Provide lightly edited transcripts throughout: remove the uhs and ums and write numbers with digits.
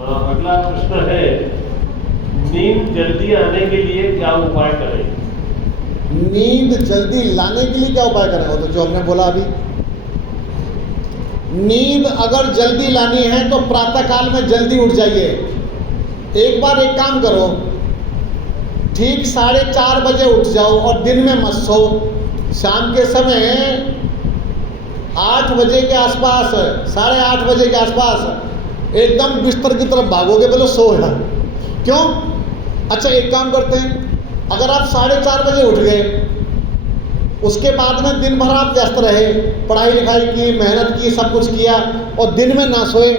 अगला प्रश्न है, नींद जल्दी आने के लिए क्या उपाय करें? नींद जल्दी लाने के लिए क्या उपाय करें? वो तो जो हमने बोला अभी। नींद अगर जल्दी लानी है तो प्रातः काल में जल्दी उठ जाइए। एक बार एक काम करो, ठीक 4:30 बजे उठ जाओ और दिन में मत सो। शाम के समय 8 बजे के आसपास, 8:30 बजे के आसपास एकदम बिस्तर की तरफ भागोगे, बोलो सो है। क्यों? अच्छा एक काम करते हैं, अगर आप 4:30 बजे उठ गए, उसके बाद में दिन भर आप व्यस्त रहे, पढ़ाई लिखाई की, मेहनत की, सब कुछ किया और दिन में ना सोए,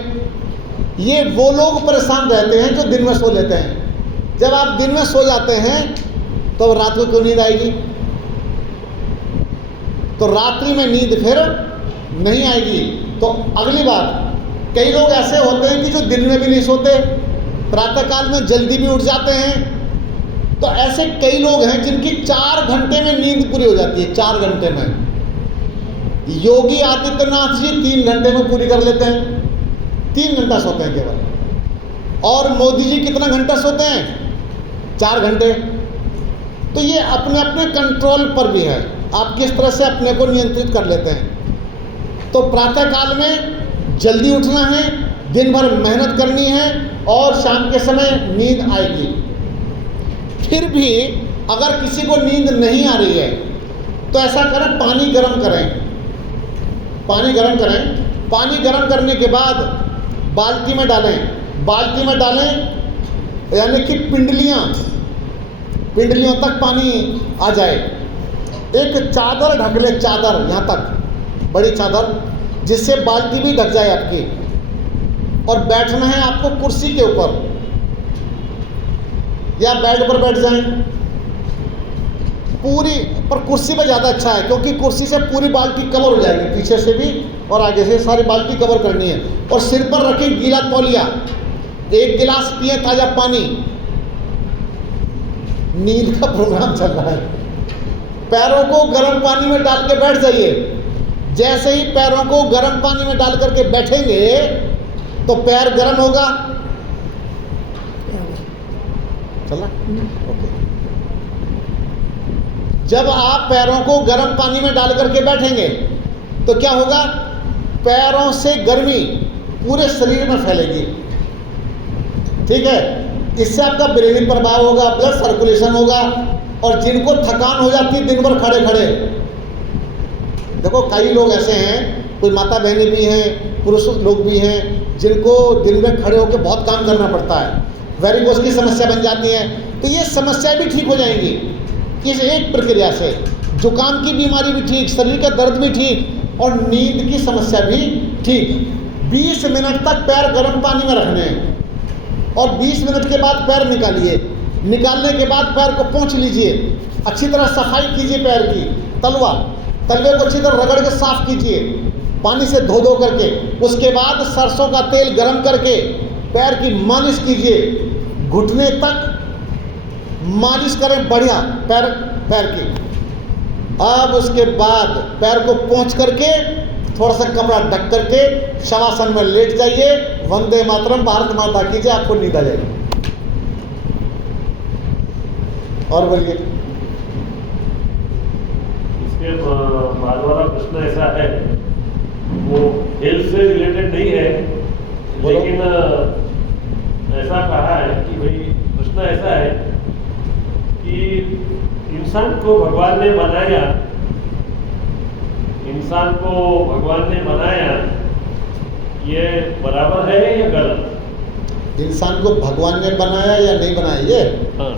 ये वो लोग परेशान रहते हैं जो दिन में सो लेते हैं। जब आप दिन में सो जाते हैं तो रात को क्यों नींद आएगी? तो रात्रि में नींद फिर नहीं आएगी। तो अगली बात, कई लोग ऐसे होते हैं कि जो दिन में भी नहीं सोते, प्रातःकाल में जल्दी भी उठ जाते हैं। तो ऐसे कई लोग हैं जिनकी 4 घंटे में नींद पूरी हो जाती है। 4 घंटे में। योगी आदित्यनाथ जी 3 घंटे में पूरी कर लेते हैं, 3 घंटा सोते हैं केवल। और मोदी जी कितना घंटा सोते हैं? 4 घंटे। तो ये अपने अपने कंट्रोल पर भी है, आप किस तरह से अपने को नियंत्रित कर लेते हैं। तो प्रातःकाल में जल्दी उठना है, दिन भर मेहनत करनी है और शाम के समय नींद आएगी। फिर भी अगर किसी को नींद नहीं आ रही है तो ऐसा करें, पानी गर्म करें। पानी गर्म करें, पानी गर्म करने के बाद बाल्टी में डालें। बाल्टी में डालें यानी कि पिंडलियों तक पानी आ जाए। एक चादर ढक ले, चादर यहाँ तक, बड़ी चादर, जिससे बाल्टी भी ढक जाए आपकी। और बैठना है आपको कुर्सी के ऊपर या बेड पर बैठ जाएं। पूरी पर कुर्सी पे ज़्यादा अच्छा है, क्योंकि कुर्सी से पूरी बाल्टी कवर हो जाएगी, पीछे से भी और आगे से सारी बाल्टी कवर करनी है। और सिर पर रखें गीला तौलिया, 1 गिलास पिए ताज़ा पानी। नींद का प्रोग्राम चल रहा है। पैरों को गर्म पानी में डाल के बैठ जाइए। जैसे ही पैरों को गर्म पानी में डाल करके बैठेंगे तो पैर गर्म होगा। चला? ओके। जब आप पैरों को गर्म पानी में डाल करके बैठेंगे तो क्या होगा? पैरों से गर्मी पूरे शरीर में फैलेगी। ठीक है? इससे आपका ब्रेनी प्रभाव होगा, ब्लड सर्कुलेशन होगा। और जिनको थकान हो जाती है दिन भर खड़े खड़े, देखो कई लोग ऐसे हैं, कोई माता बहनें भी हैं, पुरुष लोग भी हैं, जिनको दिन में खड़े होकर बहुत काम करना पड़ता है, वेरिकोस की समस्या बन जाती है। तो ये समस्या भी ठीक हो जाएंगी इस एक प्रक्रिया से। जुकाम की बीमारी भी ठीक, शरीर का दर्द भी ठीक और नींद की समस्या भी ठीक। 20 मिनट तक पैर गर्म पानी में रखने हैं और 20 मिनट के बाद पैर निकालिए। निकालने के बाद पैर को पोंछ लीजिए, अच्छी तरह सफाई कीजिए पैर की। तलवे को अच्छी तरह रगड़ के साफ कीजिए पानी से धो करके। उसके बाद सरसों का तेल गर्म करके पैर की मालिश कीजिए, घुटने तक मालिश करें बढ़िया पैर की। अब उसके बाद पैर को पोंछ करके थोड़ा सा कपड़ा ढक करके शवासन में लेट जाइए। वंदे मातरम, भारत माता कीजिए, आपको नींद आ जाएगी। और बोलिए। इसके बाद वाला प्रश्न ऐसा है, वो हेल्थ से रिलेटेड नहीं है, लेकिन ऐसा कहा है कि भाई, प्रश्न ऐसा है कि इंसान को भगवान ने बनाया, ये बराबर है या गलत? इंसान को भगवान ने बनाया या नहीं बनाया, ये हाँ,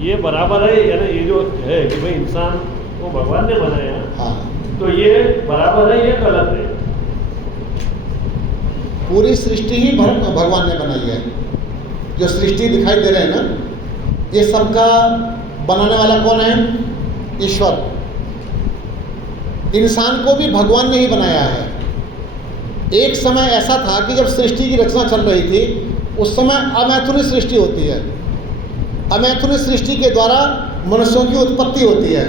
ये बराबर है या नहीं? ये जो है कि भाई इंसान को भगवान ने बनाया, हाँ, तो ये बराबर है या गलत है? पूरी सृष्टि ही भगवान ने बनाई है। जो सृष्टि दिखाई दे रहे हैं ना, ये सबका बनाने वाला कौन है? ईश्वर। इंसान को भी भगवान ने ही बनाया है। एक समय ऐसा था कि जब सृष्टि की रचना चल रही थी, उस समय अमैथुनी सृष्टि होती है। अमैथुनी सृष्टि के द्वारा मनुष्यों की उत्पत्ति होती है।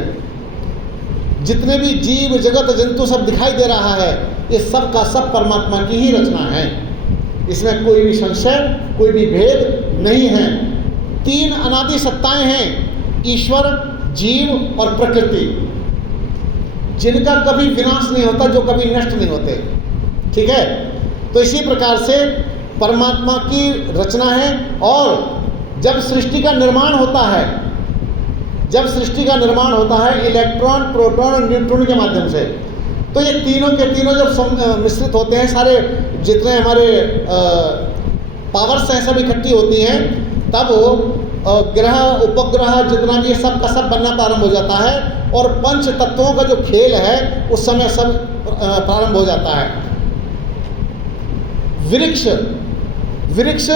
जितने भी जीव जगत जंतु सब दिखाई दे रहा है, ये सब का सब परमात्मा की ही रचना है। इसमें कोई भी संशय, कोई भी भेद नहीं है। 3 अनादि सत्ताएं हैं, ईश्वर, जीव और प्रकृति, जिनका कभी विनाश नहीं होता, जो कभी नष्ट नहीं होते। ठीक है, तो इसी प्रकार से परमात्मा की रचना है। और जब सृष्टि का निर्माण होता है, जब सृष्टि का निर्माण होता है इलेक्ट्रॉन, प्रोटॉन और न्यूट्रॉन के माध्यम से, तो ये तीनों के तीनों जब मिश्रित होते हैं, सारे जितने हमारे पावर्स हैं सब इकट्ठी होती हैं, तब वो ग्रह, उपग्रह, जितना भी सब का सब बनना प्रारंभ हो जाता है। और पंच तत्वों का जो खेल है उस समय सब प्रारंभ हो जाता है। वृक्ष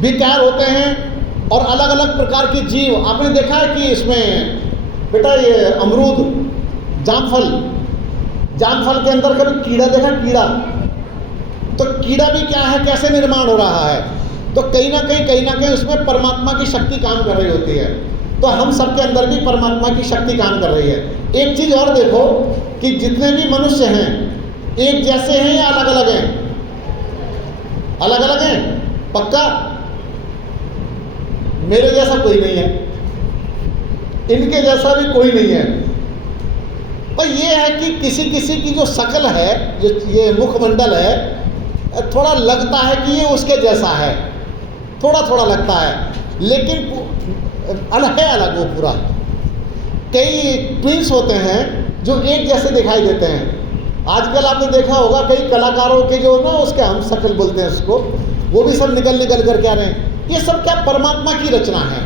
भी तैयार होते हैं और अलग अलग प्रकार के जीव। आपने देखा है कि इसमें बेटा ये अमरूद, जामफल के अंदर कभी कीड़ा देखा? कीड़ा, तो कीड़ा भी क्या है, कैसे निर्माण हो रहा है? तो कहीं ना कहीं उसमें परमात्मा की शक्ति काम कर रही होती है। तो हम सबके अंदर भी परमात्मा की शक्ति काम कर रही है। एक चीज़ और देखो कि जितने भी मनुष्य हैं एक जैसे हैं या अलग अलग हैं? अलग अलग हैं, पक्का? मेरे जैसा कोई नहीं है, इनके जैसा भी कोई नहीं है। और ये है कि किसी किसी की जो शक्ल है, जो ये मुखमंडल है, थोड़ा लगता है कि ये उसके जैसा है, थोड़ा थोड़ा लगता है, लेकिन अलग है, अलग वो पूरा। कई ट्विंस होते हैं जो एक जैसे दिखाई देते हैं। आजकल आपने देखा होगा कई कलाकारों के जो ना उसके हम शक्ल बोलते हैं उसको, वो भी सब निकल करके आ रहे हैं। ये सब क्या परमात्मा की रचना है।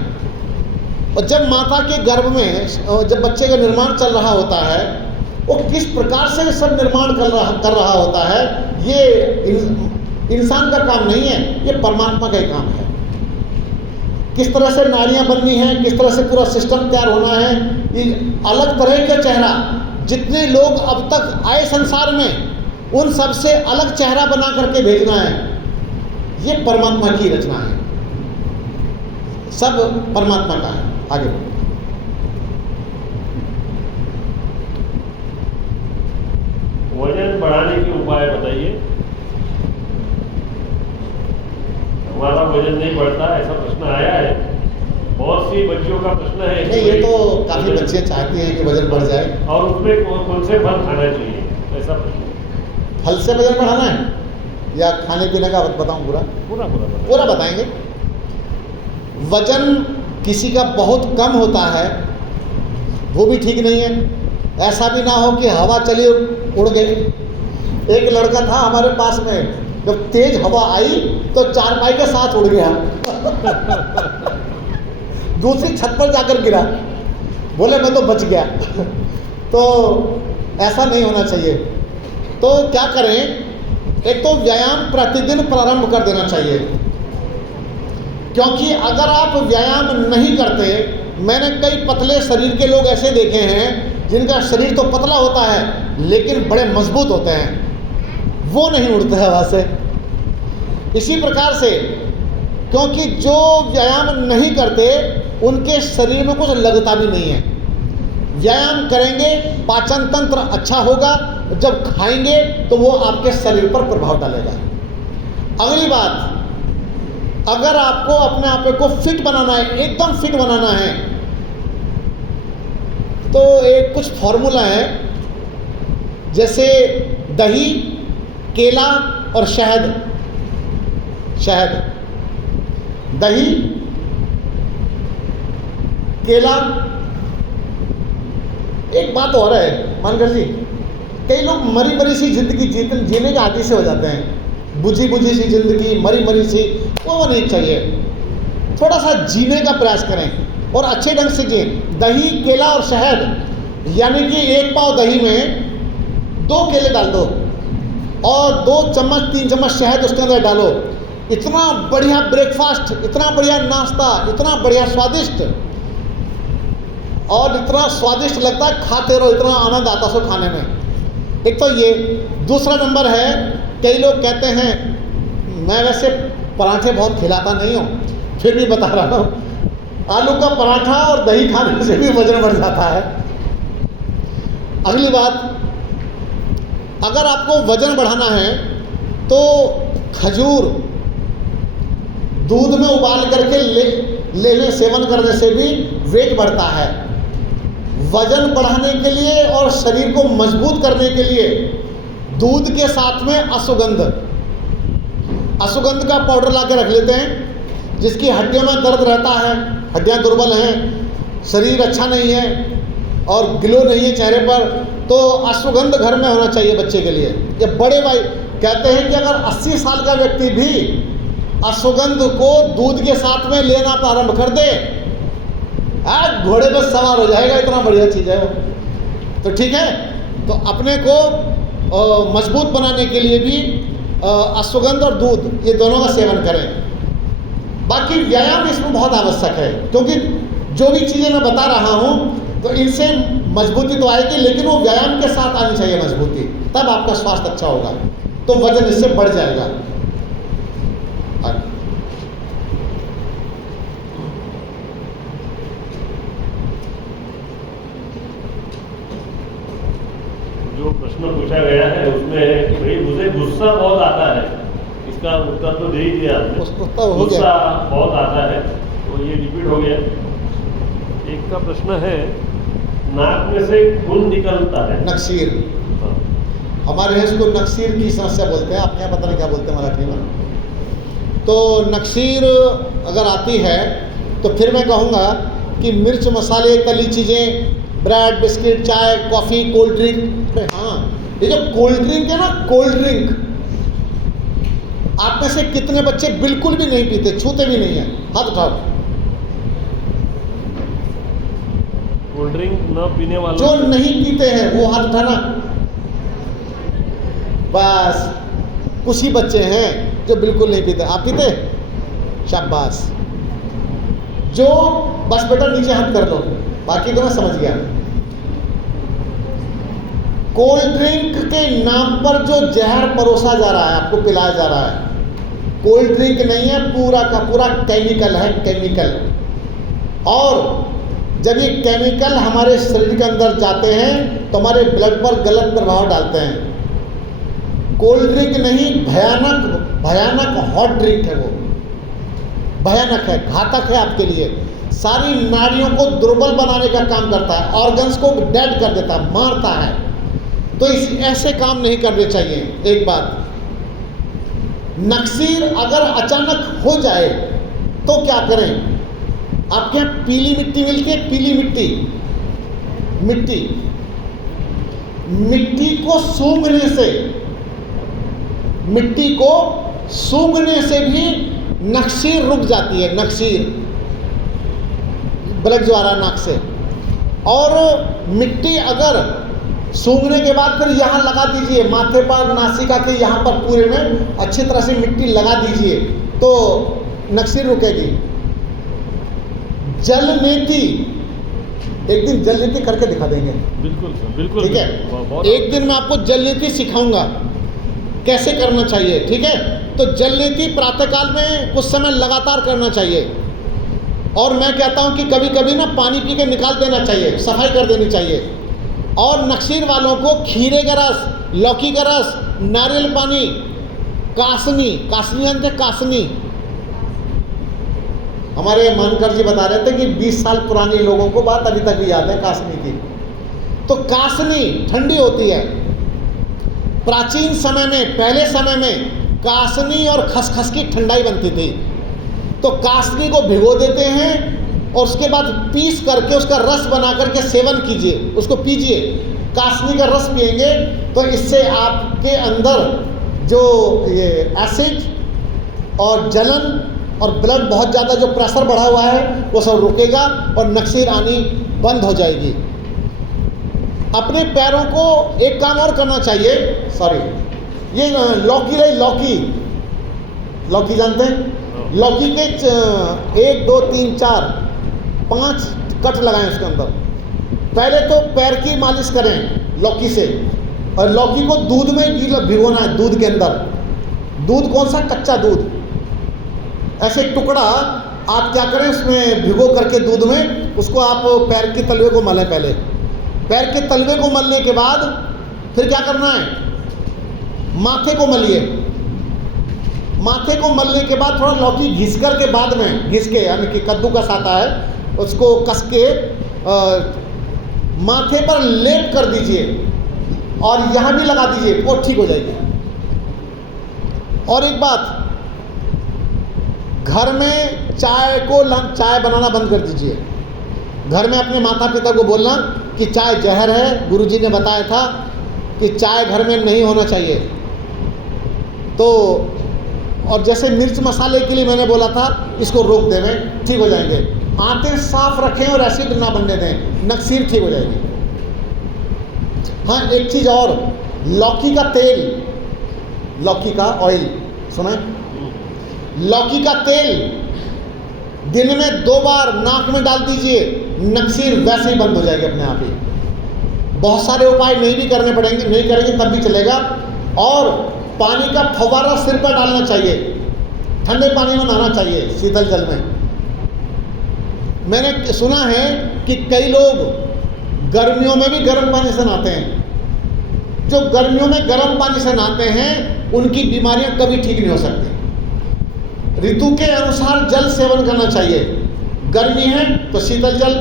और जब माता के गर्भ में जब बच्चे का निर्माण चल रहा होता है, वो किस प्रकार से सब निर्माण कर रहा होता है, ये इंसान का काम नहीं है, ये परमात्मा का ही काम है। किस तरह से नाड़ियाँ बननी हैं, किस तरह से पूरा सिस्टम तैयार होना है, ये अलग तरह का चेहरा। जितने लोग अब तक आए संसार में, उन सबसे अलग चेहरा बना करके भेजना है, ये परमात्मा की रचना है, सब परमात्मा का है। आगे वजन बढ़ाने के उपाय बताइए। हमारा वजन नहीं बढ़ता, ऐसा प्रश्न आया है। बहुत सी बच्चियों का प्रश्न है। नहीं, ये तो काफ़ी बच्चे चाहती हैं कि वजन बढ़ जाए। और उसमें कौन से फल खाना चाहिए, ऐसा प्रश्न। फल से वजन बढ़ाना है या खाने पीने का बताऊं? पूरा बताएंगे। वजन किसी का बहुत कम होता है, वो भी ठीक नहीं है। ऐसा भी ना हो कि हवा चली उड़ गई। एक लड़का था हमारे पास में, जब तेज हवा आई तो चारपाई के साथ उड़ गया दूसरी छत पर जाकर गिरा, बोले मैं तो बच गया तो ऐसा नहीं होना चाहिए। तो क्या करें, एक तो व्यायाम प्रतिदिन प्रारंभ कर देना चाहिए, क्योंकि अगर आप व्यायाम नहीं करते, मैंने कई पतले शरीर के लोग ऐसे देखे हैं जिनका शरीर तो पतला होता है लेकिन बड़े मजबूत होते हैं, वो नहीं उड़ते हैं वहाँ से। इसी प्रकार से क्योंकि जो व्यायाम नहीं करते उनके शरीर में कुछ लगता भी नहीं है। व्यायाम करेंगे, पाचन तंत्र अच्छा होगा, जब खाएंगे तो वो आपके शरीर पर प्रभाव डालेगा। अगली बात, अगर आपको अपने आप को फिट बनाना है, एकदम फिट बनाना है, तो एक कुछ फॉर्मूला है, जैसे दही, केला और शहद। दही, केला। एक बात और है मानकर जी, कई लोग मरी मरी सी जिंदगी जीने के आदी से हो जाते हैं। बुझी बुझी सी जिंदगी, मरी मरी सी, वो नहीं चाहिए। थोड़ा सा जीने का प्रयास करें और अच्छे ढंग से जिए। दही, केला और शहद, यानी कि 1 पाव दही में 2 केले डाल दो और 2 चम्मच 3 चम्मच शहद उसके अंदर डालो। इतना बढ़िया ब्रेकफास्ट, इतना बढ़िया नाश्ता, इतना बढ़िया स्वादिष्ट, और इतना स्वादिष्ट लगता है, खाते रहो, इतना आनंद आता है खाने में। एक तो ये। दूसरा नंबर है, कई लोग कहते हैं, मैं वैसे पराठे बहुत खिलाता नहीं हूँ, फिर भी बता रहा हूँ, आलू का पराठा और दही खाने से भी वजन बढ़ जाता है। अगली बात, अगर आपको वजन बढ़ाना है तो खजूर दूध में उबाल करके लेने सेवन करने से भी वेट बढ़ता है। वजन बढ़ाने के लिए और शरीर को मजबूत करने के लिए दूध के साथ में अश्वगंध का पाउडर ला के रख लेते हैं। जिसकी हड्डियों में दर्द रहता है, हड्डियां दुर्बल हैं, शरीर अच्छा नहीं है और ग्लो नहीं है चेहरे पर, तो अश्वगंध घर में होना चाहिए बच्चे के लिए। ये बड़े भाई कहते हैं कि अगर 80 साल का व्यक्ति भी अश्वगंध को दूध के साथ में लेना प्रारंभ कर दे, घोड़े पर सवार हो जाएगा, इतना बढ़िया चीज़ है वो। तो ठीक है, तो अपने को मजबूत बनाने के लिए भी अश्वगंध और दूध ये दोनों का सेवन करें। बाकी व्यायाम इसमें बहुत आवश्यक है, क्योंकि जो भी चीज़ें मैं बता रहा हूँ तो इनसे मजबूती तो आएगी, लेकिन वो व्यायाम के साथ आनी चाहिए मजबूती, तब आपका स्वास्थ्य अच्छा होगा, तो वजन इससे बढ़ जाएगा। जो प्रश्न पूछा गया है उसमें है कि भाई मुझे गुस्सा बहुत आता है, इसका उत्तर तो दे ही दिया आपने। गुस्सा बहुत आता है, तो ये रिपीट हो गया। एक का प्रश्न है, नाक में से खून निकलता है, नक्सीर। हाँ। हमारे यहाँ इसको नक्सीर की समस्या बोलते हैं, आपके यहाँ पता नहीं क्या बोलते हैं मराठी में। तो नक्सीर अगर आती है तो फिर मैं कहूँगा कि मिर्च मसाले तली चीज़ें, ब्रेड बिस्किट चाय कॉफ़ी कोल्ड ड्रिंक, हाँ ये जो कोल्ड ड्रिंक है ना, कोल्ड ड्रिंक आप में से कितने बच्चे बिल्कुल भी नहीं पीते, छूते भी नहीं है? हाथ उठाओ। कोल्ड ड्रिंक न पीने वाले जो नहीं पीते हैं वो हाथ उठाना। बस कुछ ही बच्चे हैं जो बिल्कुल नहीं पीते। आप पीते? शाबाश। जो बस बेटा नीचे हाथ कर दो, बाकी तो मैं समझ गया। कोल्ड ड्रिंक के नाम पर जो जहर परोसा जा रहा है, आपको पिलाया जा रहा है, कोल्ड ड्रिंक नहीं है, पूरा का पूरा केमिकल है, केमिकल। और जब ये केमिकल हमारे शरीर के अंदर जाते हैं तो हमारे ब्लड पर गलत प्रभाव डालते हैं। कोल्ड ड्रिंक नहीं, भयानक भयानक हॉट ड्रिंक है वो, भयानक है, घातक है आपके लिए। सारी नाड़ियों को दुर्बल बनाने का काम करता है, ऑर्गन्स को डेड कर देता है, मारता है। तो ऐसे काम नहीं करने चाहिए। एक बात, नक्सीर अगर अचानक हो जाए तो क्या करें? आपके यहाँ पीली मिट्टी मिलती है, पीली मिट्टी को सूंघने से भी नक्सीर रुक जाती है, नक्सीर ब्लड जो आ रहा है नाक से। और मिट्टी अगर सूंघने के बाद फिर यहाँ लगा दीजिए, माथे पर, नासिका के यहाँ पर पूरे में अच्छी तरह से मिट्टी लगा दीजिए तो नक्सीर रुकेगी। जल नीति, एक दिन जल नीति करके दिखा देंगे। बिल्कुल सर, बिल्कुल। ठीक है, एक दिन मैं आपको जल नीति सिखाऊंगा कैसे करना चाहिए। ठीक है, तो जल नीति प्रातःकाल में कुछ समय लगातार करना चाहिए। और मैं कहता हूं कि कभी कभी ना पानी पी के निकाल देना चाहिए, सफाई कर देनी चाहिए। और नक्सीर वालों को खीरे का रस, लौकी का रस, नारियल पानी, कासनी अंत कासनी, हमारे मानकर जी बता रहे थे कि 20 साल पुरानी लोगों को बात अभी तक भी याद है कासनी की। तो कासनी ठंडी होती है। प्राचीन समय में, पहले समय में कासनी और खसखस की ठंडाई बनती थी। तो कासनी को भिगो देते हैं और उसके बाद पीस करके उसका रस बना करके सेवन कीजिए, उसको पीजिए। कासनी का रस पिएंगे तो इससे आपके अंदर जो ये एसिड और जलन और ब्लड बहुत ज़्यादा जो प्रेशर बढ़ा हुआ है वो सब रुकेगा और नक्सीर आनी बंद हो जाएगी। अपने पैरों को एक काम और करना चाहिए, ये लौकी जानते हैं? लौकी के 1 2 3 4 5 कट लगाएं उसके अंदर। पहले तो पैर की मालिश करें लौकी से, और लौकी को दूध में भिगोना है, दूध के अंदर। दूध कौन सा? कच्चा दूध। ऐसे टुकड़ा आप क्या करें, उसमें भिगो करके दूध में उसको आप पैर के तलवे को मलें। पहले पैर के तलवे को मलने के बाद फिर क्या करना है, माथे को मलिए। माथे को मलने के बाद थोड़ा लौकी घिस कर के बाद में, घिस के यानी कि कद्दूकस आता है, उसको कस के माथे पर लेप कर दीजिए और यहाँ भी लगा दीजिए, वो ठीक हो जाएगी। और एक बात, घर में चाय बनाना बंद कर दीजिए। घर में अपने माता पिता को बोलना कि चाय जहर है, गुरुजी ने बताया था कि चाय घर में नहीं होना चाहिए। तो और जैसे मिर्च मसाले के लिए मैंने बोला था, इसको रोक देवें, ठीक हो जाएंगे। आंतें साफ रखें और एसिड ना बनने दें, नक्सीर ठीक हो जाएगी। हाँ, एक चीज़ और, लौकी का तेल, लौकी का ऑयल, सुना है? लौकी का तेल दिन में 2 बार नाक में डाल दीजिए, नक्सीर वैसे ही बंद हो जाएगी अपने आप ही। बहुत सारे उपाय नहीं भी करने पड़ेंगे, नहीं करेंगे तब भी चलेगा। और पानी का फव्वारा सिर पर डालना चाहिए, ठंडे पानी में नहाना चाहिए, शीतल जल में। मैंने सुना है कि कई लोग गर्मियों में भी गर्म पानी से नहाते हैं। जो गर्मियों में गर्म पानी से नहाते हैं उनकी बीमारियां कभी ठीक नहीं हो सकती। ऋतु के अनुसार जल सेवन करना चाहिए। गर्मी है तो शीतल जल,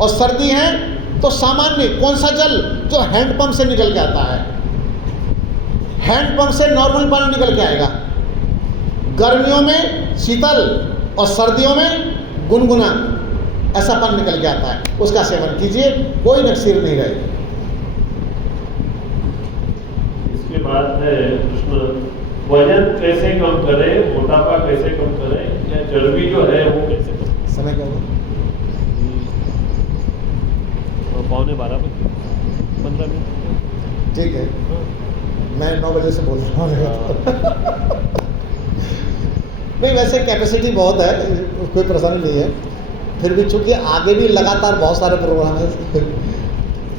और सर्दी है तो सामान्य कौन सा जल, जो हैंडपंप से निकल के आता है। हैंडपंप से नॉर्मल पानी निकल के आएगा। गर्मियों में शीतल और सर्दियों में गुनगुना, ऐसा पानी निकल के आता है, उसका सेवन कीजिए, कोई नक्सीर नहीं रहेगी। इसके बाद है प्रश्न, वजन कैसे कम करें, मोटापा कैसे कम करें, या चर्बी जो है वो कैसे कम करें? समय क्या होगा? 11:45 बजे, 15 मिनट। ठीक है, मैं 9 बजे से बोल रहा हूँ। नहीं, वैसे कैपेसिटी बहुत है, कोई परेशानी नहीं है। फिर भी चूंकि आगे भी लगातार बहुत सारे प्रोग्राम हैं,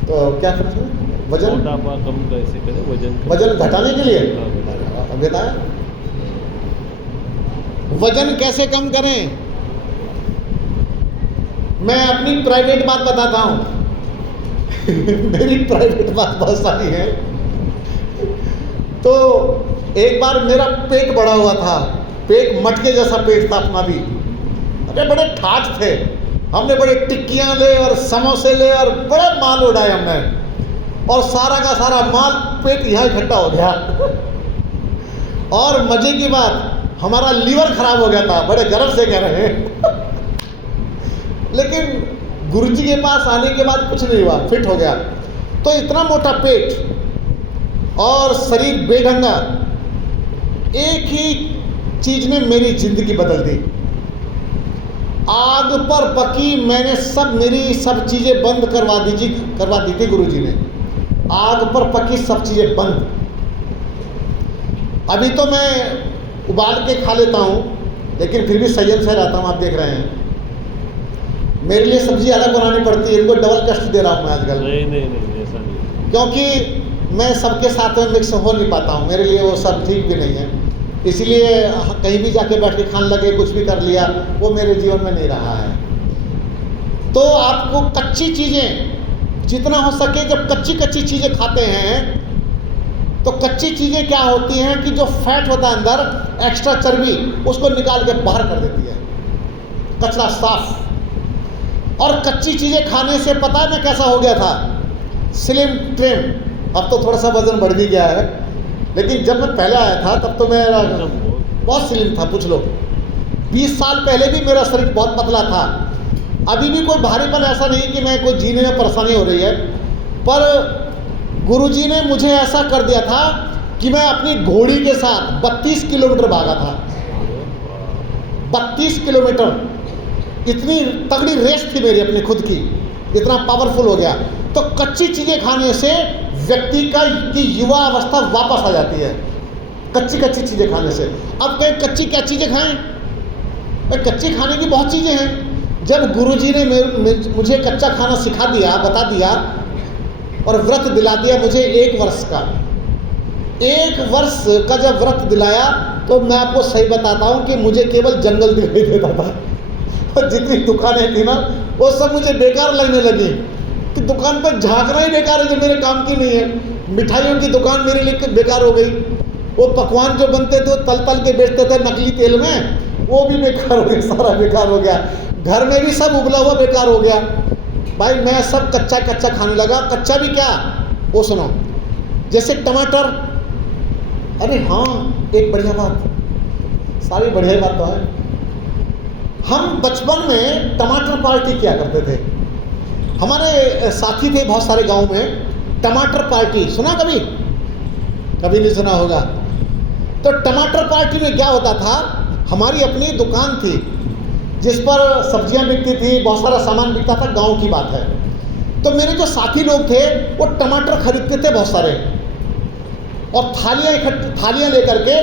तो क्या प्रश्न है? वजन मोटापा कम कैसे करें, वजन घटाने के लिए बताया। वजन कैसे कम करें? मैं अपनी प्राइवेट बात बताता हूँ। मेरी प्राइवेट बात बहुत सारी है। तो एक बार मेरा पेट बड़ा हुआ था, पेट मटके जैसा पेट था अपना भी। अरे बड़े ठाठ थे, हमने बड़े टिक्कियाँ ले और समोसे ले और बड़े माल उड़ाए हमने, और सारा का सारा माल पेट यहाँ इकट्ठा हो गया। और मजे की बात, हमारा लीवर खराब हो गया था, बड़े गर्व से कह रहे हैं। लेकिन गुरुजी के पास आने के बाद कुछ नहीं हुआ, फिट हो गया। तो इतना मोटा पेट और शरीर बेढंगा, एक ही चीज ने मेरी जिंदगी बदल दी। आग पर पकी मैंने मेरी सब चीजें बंद करवा दी थी गुरुजी ने। आग पर पकी सब चीजें बंद। अभी तो मैं उबाल के खा लेता हूँ, लेकिन फिर भी संयम से रहता हूँ, आप देख रहे हैं। मेरे लिए सब्जी अलग बनानी पड़ती है, इनको डबल कष्ट दे रहा हूँ मैं आजकल। नहीं ऐसा नहीं, क्योंकि मैं सबके साथ में मिक्स हो नहीं पाता हूँ, मेरे लिए वो सब ठीक भी नहीं है। इसलिए कहीं भी जाके बैठ के खाने लगे, कुछ भी कर लिया, वो मेरे जीवन में नहीं रहा है। तो आपको कच्ची चीज़ें जितना हो सके, जब कच्ची चीज़ें खाते हैं तो कच्ची चीज़ें क्या होती हैं कि जो फैट होता है अंदर, एक्स्ट्रा चर्बी, उसको निकाल के बाहर कर देती है, कचरा साफ। और कच्ची चीज़ें खाने से पता है मैं कैसा हो गया था, स्लिम ट्रिम। अब तो थोड़ा सा वजन बढ़ भी गया है, लेकिन जब मैं पहले आया था तब तो मैं बहुत स्लिम था। पूछ लो, 20 साल पहले भी मेरा शरीर बहुत पतला था। अभी भी कोई भारीपन ऐसा नहीं कि मैं कोई जीने में परेशानी हो रही है, पर गुरुजी ने मुझे ऐसा कर दिया था कि मैं अपनी घोड़ी के साथ 32 किलोमीटर भागा था। 32 किलोमीटर, इतनी तगड़ी रेस थी मेरी अपनी खुद की, इतना पावरफुल हो गया। तो कच्ची चीज़ें खाने से व्यक्ति की युवा अवस्था वापस आ जाती है, कच्ची चीज़ें खाने से। अब कहीं कच्ची क्या चीज़ें खाएं? कच्ची खाने की बहुत चीज़ें हैं। जब गुरुजी ने मुझे कच्चा खाना सिखा दिया, बता दिया और व्रत दिला दिया मुझे 1 वर्ष का। 1 वर्ष का जब व्रत दिलाया तो मैं आपको सही बताता हूँ कि मुझे केवल जंगल दिखाई देता था, और जितनी दुकानें थी ना वो सब मुझे बेकार लगने लगी कि दुकान पर झांकना ही बेकार है, जो मेरे काम की नहीं है। मिठाइयों की दुकान मेरे लिए बेकार हो गई, वो पकवान जो बनते थे वो तल तल के बेचते थे नकली तेल में, वो भी बेकार हो गया, सारा बेकार हो गया। घर में भी सब उबला हुआ बेकार हो गया। भाई मैं सब कच्चा कच्चा खाने लगा। कच्चा भी क्या, वो सुनो, जैसे टमाटर, अरे हाँ एक बढ़िया बात, सारी बढ़िया बात तो है। हम बचपन में टमाटर पार्टी किया करते थे। हमारे साथी थे बहुत सारे गांव में, टमाटर पार्टी सुना कभी? कभी नहीं सुना होगा। तो टमाटर पार्टी में क्या होता था, हमारी अपनी दुकान थी जिस पर सब्जियां बिकती थी, बहुत सारा सामान बिकता था, गांव की बात है। तो मेरे जो साथी लोग थे वो टमाटर खरीदते थे बहुत सारे, और थालियां लेकर के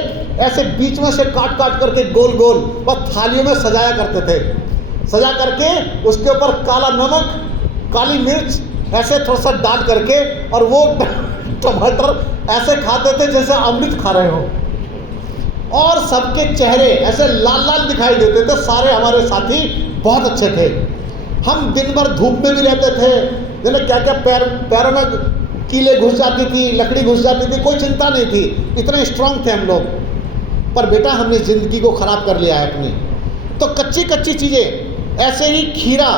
ऐसे बीच में से काट काट करके गोल गोल और थालियों में सजाया करते थे। सजा करके उसके ऊपर काला नमक, काली मिर्च ऐसे थोड़ा सा डाल करके, और वो टमाटर ऐसे खाते थे जैसे अमृत खा रहे हो, और सबके चेहरे ऐसे लाल लाल दिखाई देते थे। सारे हमारे साथी बहुत अच्छे थे। हम दिन भर धूप में भी रहते थे, जैसे क्या क्या पैरों में कीले घुस जाती थी, लकड़ी घुस जाती थी, कोई चिंता नहीं थी, इतने स्ट्रांग थे हम लोग। पर बेटा हमने ज़िंदगी को ख़राब कर लिया है अपनी। तो कच्ची कच्ची चीज़ें, ऐसे ही खीरा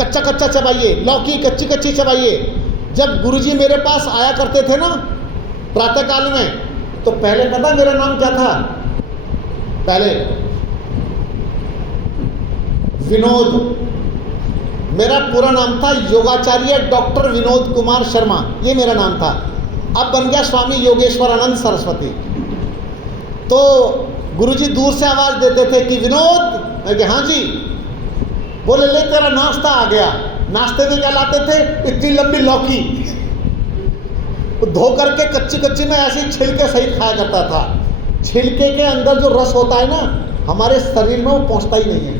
कच्चा कच्चा चबाइए, लौकी कच्ची कच्ची चबाइए। जब गुरुजी मेरे पास आया करते थे ना प्रातःकाल में, तो पहले पता मेरा नाम क्या था? पहले विनोद, मेरा पूरा नाम था योगाचार्य डॉक्टर विनोद कुमार शर्मा, ये मेरा नाम था। अब बन गया स्वामी योगेश्वरानंद सरस्वती। तो गुरुजी दूर से आवाज़ देते थे कि विनोद, मैं कहा हाँ जी। बोले ले तेरा नाश्ता आ गया। नाश्ते में क्या लाते थे? इतनी लंबी लौकी धो करके कच्ची कच्ची में ऐसे ही छिलके सहित खाया करता था। छिलके के अंदर जो रस होता है ना, हमारे शरीर में वो पहुंचता ही नहीं है,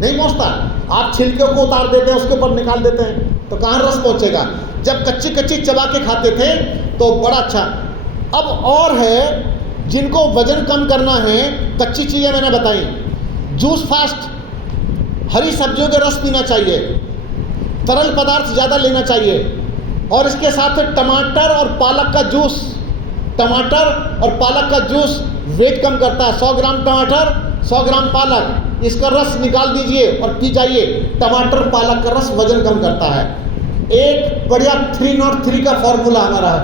नहीं पहुंचता। आप छिलके को उतार देते हैं, उसके ऊपर निकाल देते हैं, तो कहाँ रस पहुंचेगा? जब कच्ची कच्ची चबा के खाते थे तो बड़ा अच्छा। अब और है जिनको वजन कम करना है, कच्ची चीज़ें मैंने बताई, जूस फास्ट, हरी सब्जियों के रस पीना चाहिए, तरल पदार्थ ज़्यादा लेना चाहिए, और इसके साथ टमाटर और पालक का जूस। टमाटर और पालक का जूस वेट कम करता है। 100 ग्राम टमाटर, 100 ग्राम पालक, इसका रस निकाल दीजिए और पी जाइए। टमाटर पालक का रस वजन कम करता है। एक बढ़िया 303 का फॉर्मूला हमारा है।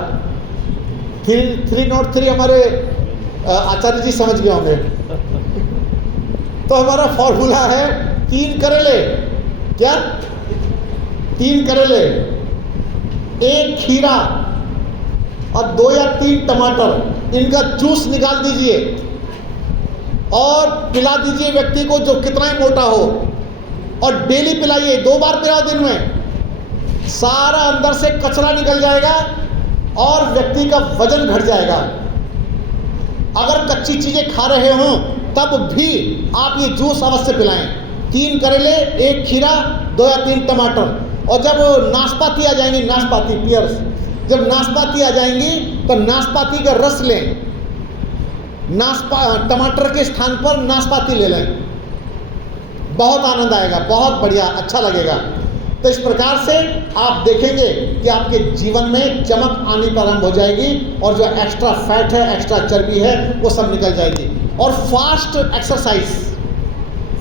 303 हमारे आचार्य जी समझ गए होंगे। तो हमारा फॉर्मूला है 3 करेले, क्या 3 करेले, 1 खीरा और 2 या 3 टमाटर, इनका जूस निकाल दीजिए और पिला दीजिए व्यक्ति को जो कितना ही मोटा हो, और डेली पिलाइए, 2 बार पिलाओ दिन में। सारा अंदर से कचरा निकल जाएगा और व्यक्ति का वजन घट जाएगा। अगर कच्ची चीज़ें खा रहे हों तब भी आप ये जूस अवश्य पिलाएं। 3 करेले, 1 खीरा, 2 या 3 टमाटर। और जब नाशपाती आ जाएंगी, नाशपाती पियर्स, जब नाशपाती आ जाएंगी तो नाशपाती का रस लें। टमाटर के स्थान पर नाशपाती ले लें, बहुत आनंद आएगा, बहुत बढ़िया, अच्छा लगेगा। तो इस प्रकार से आप देखेंगे कि आपके जीवन में चमक आनी प्रारंभ हो जाएगी, और जो एक्स्ट्रा फैट है, एक्स्ट्रा चर्बी है, वो सब निकल जाएगी। और फास्ट एक्सरसाइज,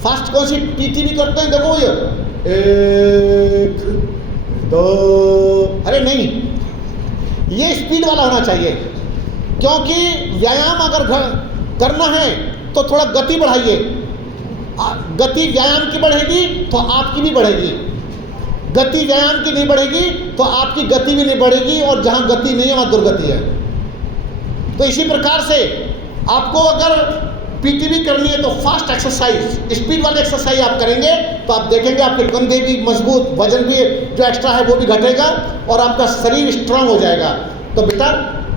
फास्ट कौन सी? पीटी भी करते हैं, देखो ये 1 2, अरे नहीं, ये स्पीड वाला होना चाहिए। क्योंकि व्यायाम अगर करना है तो थोड़ा गति बढ़ाइए। गति व्यायाम की बढ़ेगी तो आपकी भी बढ़ेगी, गति व्यायाम की नहीं बढ़ेगी तो आपकी गति भी नहीं बढ़ेगी, और जहाँ गति नहीं है वहाँ दुर्गति है। तो इसी प्रकार से आपको अगर पीटी भी करनी है तो फास्ट एक्सरसाइज, स्पीड वाली एक्सरसाइज आप करेंगे तो आप देखेंगे आपके कंधे भी मजबूत, वजन भी जो एक्स्ट्रा है वो भी घटेगा, और आपका शरीर स्ट्रांग हो जाएगा। तो बेटा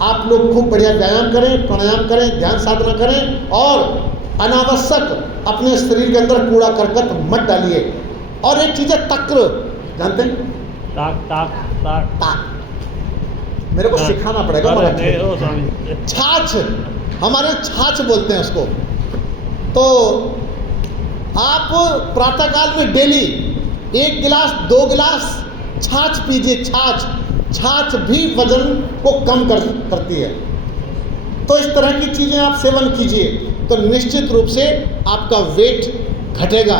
आप लोग खूब बढ़िया व्यायाम करें, प्राणायाम करें, ध्यान साधना करें, और अनावश्यक अपने शरीर के अंदर कूड़ा करकट मत डालिए। और एक चीज़ है तक्र, जानते हैं? ताक मेरे को सिखाना पड़ेगा। छाछ, हमारे छाछ बोलते हैं उसको। तो आप प्रातःकाल में डेली 1 गिलास 2 गिलास छाछ पीजिए। छाछ भी वजन को कम करती है। तो इस तरह की चीज़ें आप सेवन कीजिए तो निश्चित रूप से आपका वेट घटेगा।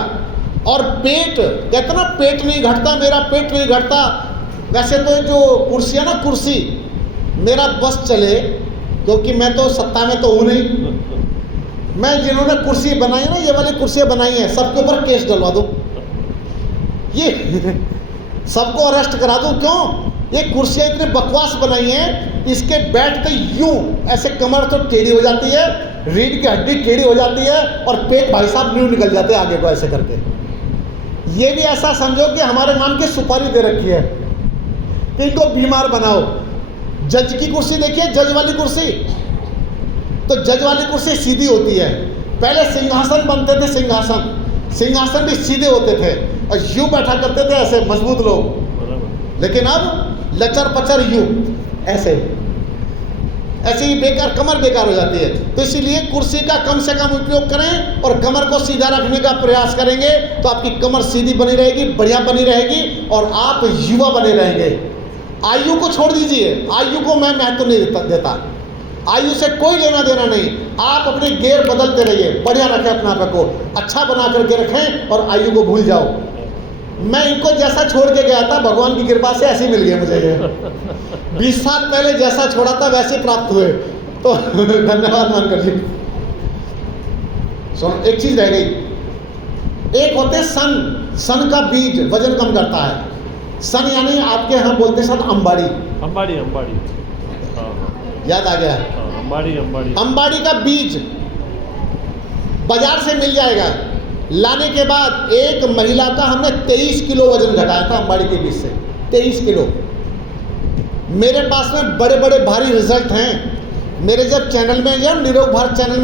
और पेट, कहते ना पेट नहीं घटता, मेरा पेट नहीं घटता। वैसे तो जो कुर्सी है ना, कुर्सी मेरा बस चले, क्योंकि मैं तो सत्ता में तो हूँ नहीं। मैं जिन्होंने कुर्सी बनाई है ना, ये वाली कुर्सियाँ बनाई हैं, सबके ऊपर केस डलवा दूँ, ये सबको अरेस्ट करा दूँ। क्यों? ये कुर्सियाँ इतनी बकवास बनाई हैं, इसके बैठते यूं ऐसे कमर तो टेढ़ी हो जाती है, रीढ़ की हड्डी टेढ़ी हो जाती है और पेट भाई साहब यूं निकल जाते हैं आगे को ऐसे करके। ये भी ऐसा समझो कि हमारे नाम की सुपारी दे रखी है कि इनको बीमार बनाओ। जज की कुर्सी देखिए, जज वाली कुर्सी, तो जज वाली कुर्सी सीधी होती है। पहले सिंहासन बनते थे, सिंहासन भी सीधे होते थे और यूं बैठा करते थे ऐसे मजबूत लोग। लेकिन अब लचर पचर यूं ऐसे ही बेकार, कमर बेकार हो जाती है। तो इसीलिए कुर्सी का कम से कम उपयोग करें और कमर को सीधा रखने का प्रयास करेंगे तो आपकी कमर सीधी बनी रहेगी, बढ़िया बनी रहेगी और आप युवा बने रहेंगे। आयु को छोड़ दीजिए, आयु को मैं महत्व नहीं देता, आयु से कोई लेना देना नहीं। आप अपने गेयर बदलते रहिए, बढ़िया रखें अपने आप को, अच्छा बना करके रखें और आयु को भूल जाओ। मैं इनको जैसा छोड़ के गया था, भगवान की कृपा से ऐसे ही मिल गया मुझे ये। 20 साल पहले जैसा छोड़ा था वैसे प्राप्त हुए, तो धन्यवाद मानकर जी। सुनो, एक चीज रह गई। एक होते सन का बीज वजन कम करता है। सन यानी आपके यहाँ बोलते सन अंबाड़ी, याद आ गया? अंबाड़ी का बीज बाजार से मिल जाएगा। लाने के बाद एक महिला का हमने 23 किलो वजन घटाया था अंबाड़ी के बीज से, 23 किलो। मेरे पास में बड़े बड़े भारी रिजल्ट हैं। मेरे जब चैनल में, जब निरोग भारत चैनल में